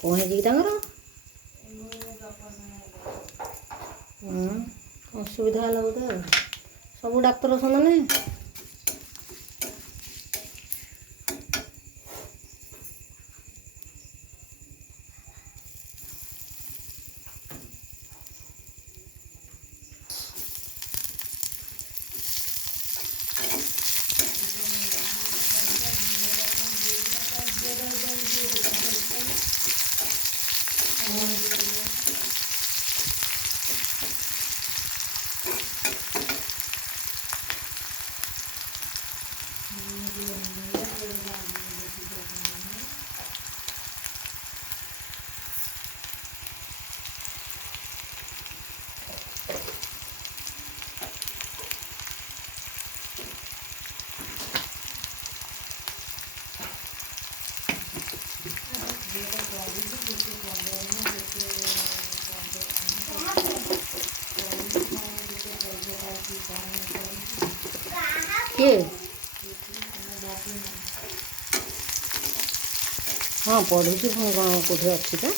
କଣ ହେଇଛି କି ତାଙ୍କର? ଅସୁବିଧା ହେଲା ବୋଧେ ଆଉ। ସବୁ ଡାକ୍ତର ସମାନେ? କିଏ? ହଁ ପଢ଼ୁଛି। ପୁଣି କ'ଣ କେଉଁଠି ଅଛି ତ?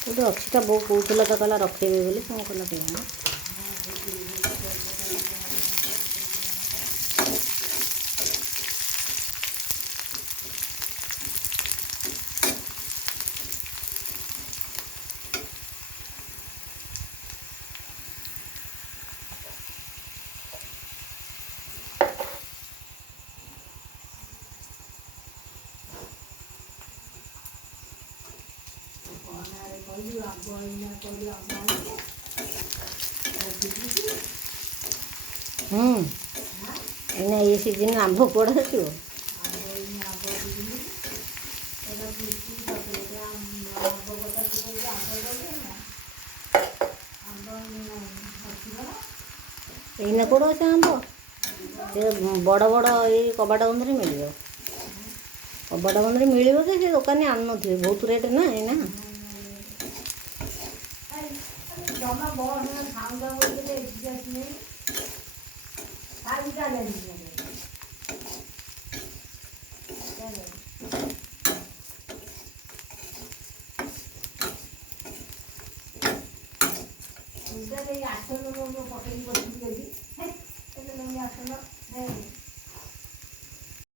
କେଉଁଠି ଅଛି ତା ବୋଉ କହୁଥିଲା ତ, କହିଲା ରଖେଇବେ ବୋଲି। କ'ଣ କଲା କେଜାଣି? ଏଇନା ଏ ସିଜିନ୍ ଆମ୍ବ କୁଆଡ଼େ ଆସିବ? ଏଇନା କୁଆଡ଼େ ଅଛି ଆମ୍ବ? ସେ ବଡ଼ ବଡ଼ ଏଇ କବାଟ ବନ୍ଧରେ ମିଳିବ। କବାଟ ବନ୍ଧରେ ମିଳିବ ଯେ ସେ ଦୋକାନୀ ଆଣୁନଥିବେ, ବହୁତ ରେଟ୍ ନା ଏଇନା।